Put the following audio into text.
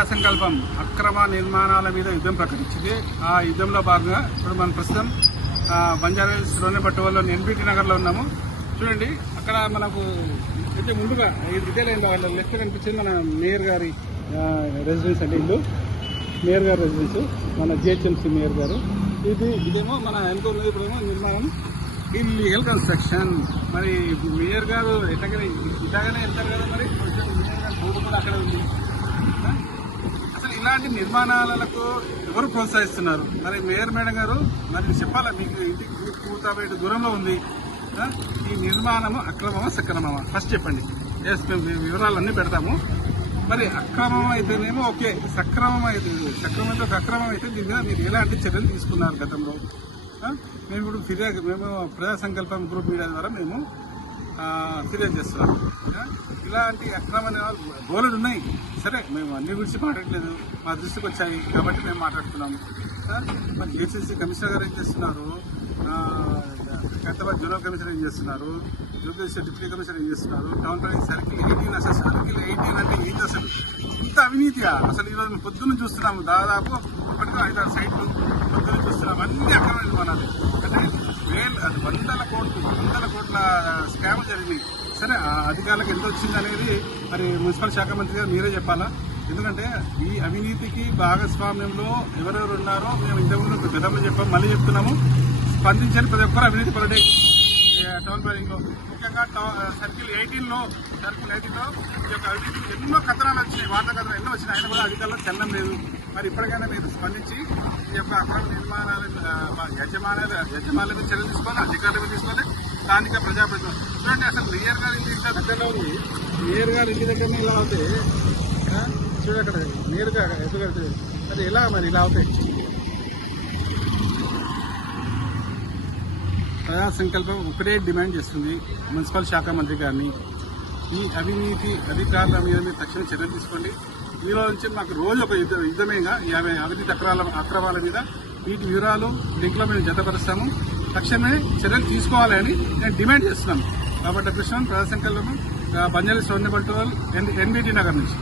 ప్రజాసంకల్పం అక్రమ నిర్మాణాల మీద యుద్ధం ప్రకటించింది. ఆ యుద్ధంలో భాగంగా ఇప్పుడు మనం ప్రస్తుతం బంజారాహిల్స్ రోనెపట్టువల్లో ఎన్బిటి నగర్లో ఉన్నాము. చూడండి, అక్కడ మనకు అయితే ముందుగా ఇదే లైన్లో వాళ్ళ లెఫ్ట్ కనిపించింది మన మేయర్ గారి రెసిడెన్స్ అండి. ఇల్లు మేయర్ గారి రెసిడెన్స్, మన జిహెచ్ఎంసీ మేయర్ గారు. ఇదేమో మన వెనుక ఇప్పుడేమో నిర్మాణం ఇల్లీగల్ కన్స్ట్రక్షన్. మరి మేయర్ గారు ఎట్లాగనే ఇలాగనే వెళ్తారు కదా, మరి కొంచెం మేయర్ గారు బోర్డు కూడా అక్కడ ఉంది. అసలు ఇలాంటి నిర్మాణాలకు ఎవరు ప్రోత్సహిస్తున్నారు? మరి మేయర్ మేడం గారు మరి చెప్పాలా, మీకు ఇంటికి 150 దూరంలో ఉంది. ఈ నిర్మాణము అక్రమమా సక్రమమా ఫస్ట్ చెప్పండి. మేము వివరాలన్నీ పెడతాము. మరి అక్రమం అయితేనేమో ఓకే, సక్రమం అయితే అక్రమం అయితే దీని మీద మీరు ఎలాంటి చర్యలు తీసుకున్నారు గతంలో? మేము ఇప్పుడు మేము ప్రజా సంకల్పం గ్రూప్ మీడియా ద్వారా మేము ఫిర్యాదు చేస్తున్నాం. ఇలాంటి అక్రమ గోళలు ఉన్నాయి. సరే, మేము అన్ని గురించి మాట్లాడలేదు, మా దృష్టికి వచ్చాయి కాబట్టి మేము మాట్లాడుతున్నాము. మరి ఏసీసీ కమిషనర్ గారు ఏం చేస్తున్నారు, హైదరాబాద్ జోనల్ కమిషనర్ ఏం చేస్తున్నారు, జూబ్లీహిల్స్ డిప్యూటీ కమిషనర్ ఏం చేస్తున్నారు, టౌన్ ప్లానింగ్ సర్కిల్ 18 అసలు సర్కిల్ 18 అంటే ఏంటి అసలు? ఇంత అవినీతిగా అసలు ఈరోజు మేము పొద్దున్న చూస్తున్నాము. దాదాపు ఇప్పటికీ 5-6 సైట్లు పొద్దున్న చూస్తున్నాము. అన్ని అక్రమ నిర్మాణాలు అంటే వందల కోట్ల స్కామ్ జరిగినాయి. సరే, ఆ అధికారులకు ఎంత వచ్చింది అనేది మరి మున్సిపల్ శాఖ మంత్రి గారు మీరే చెప్పాలా. ఎందుకంటే ఈ అవినీతికి భాగస్వామ్యంలో ఎవరెవరు ఉన్నారో మేము ఇంతకుముందు గతంలో చెప్పాము, మళ్ళీ చెప్తున్నాము. స్పందించని ప్రతి ఒక్కరు అవినీతి పరుడే. టౌన్ ప్లానింగ్ లో ముఖ్యంగా సర్కిల్ 18లో ఈ యొక్క అవినీతి ఎన్నో కథనాలు వచ్చినాయి, వార్తా కథనాలు ఎన్నో వచ్చినాయి. ఆయన కూడా అధికారులు చల్లం లేదు. మరి ఇప్పటికైనా మీరు స్పందించి ఈ యొక్క అక్రమ నిర్మాణాల యజమానుల మీద చర్యలు తీసుకోవాలి, అధికారుల మీద తీసుకోవాలి, స్థానిక ప్రజాప్రతినిధులు. చూడండి, అసలు మేయర్ గారి ఇంటి దగ్గరలో ఉంది. మేయర్ గారి ఇంటి దగ్గరనే ఇలా అవుతాయి. చూడండి, అక్కడ నేరుగా ఎదుగుతుంది. అది ఎలా మరి ఇలా అవుతాయి? ప్రజా సంకల్పం ఒకటే డిమాండ్ చేస్తుంది మున్సిపల్ శాఖ మంత్రి గారిని, ఈ అవినీతి అధికారుల మీద మీరు తక్షణ చర్యలు తీసుకోండి. ఈరోజు నుంచి మాకు రోజు ఒక యుద్ధమేగా ఈ అవినీతి అక్రమాల మీద వీటి వివరాలు లింక్లో మేము జతపరుస్తాము. తక్షణమే చర్యలు తీసుకోవాలని నేను డిమాండ్ చేస్తున్నాను. కాబట్టి కృష్ణ ప్రజా సంకల్పం బంజారాహిల్స్ రోనెపట్టువల్ ఎన్బిటి నగర్ నుంచి.